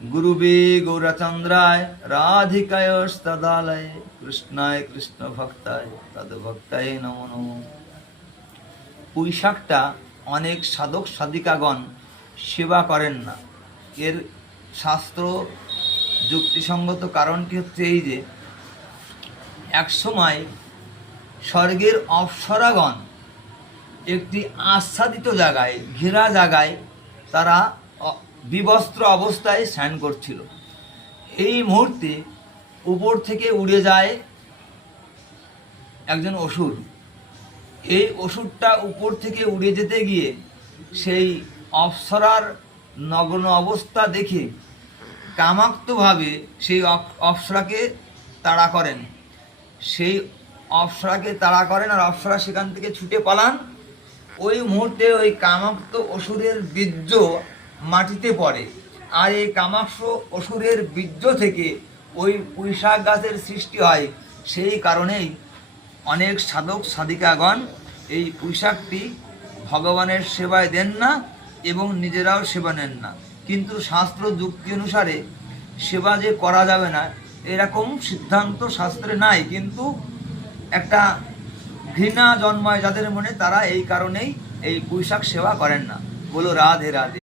गुरुवे गौरचंद्राय राधिकायस्तदालय कृष्णाय कृष्ण भक्ताय तद्भक्ताय नमो नमो। পুঁই শাকটা অনেক সাধক সাধিকাগণ সেবা করেন না। এর শাস্ত্র যুক্তিসঙ্গত কারণটি হচ্ছে এই যে একসময় স্বর্গের অপ্সরাগণ একটি আচ্ছাদিত জায়গায়, ঘেরা জায়গায় তারা বিবস্ত্র অবস্থায় স্নান করছিল। এই মুহূর্তে উপর থেকে উড়ে যায় একজন অসুর। এই অসুরটা উপর থেকে উড়ে যেতে গিয়ে সেই অপ্সরার নগ্ন অবস্থা দেখে কামাক্তভাবে সেই অপ্সরাকে তাড়া করেন। সেই অপ্সরাকে তাড়া করেন আর অপ্সরা সেখান থেকে ছুটে পালান। ওই মুহূর্তে ওই কামাক্ত অসুরের বীর্য মাটিতে পড়ে, আর এই কামাক্ষ অসুরের বীর্য থেকে ওই পুঁই শাক গাছের সৃষ্টি হয়। সেই কারণেই অনেক সাধক সাধিকাগণ এই পুঁই শাকটি ভগবানের সেবায় দেন না এবং নিজেরাও সেবা নেন না। কিন্তু শাস্ত্র যুক্তি অনুসারে সেবা যে করা যাবে না এরকম সিদ্ধান্ত শাস্ত্রে নাই, কিন্তু একটা ঘৃণা জন্মায় যাদের মনে, তারা এই কারণেই এই পুঁই শাক সেবা করেন না। বলো রাধে রাধে।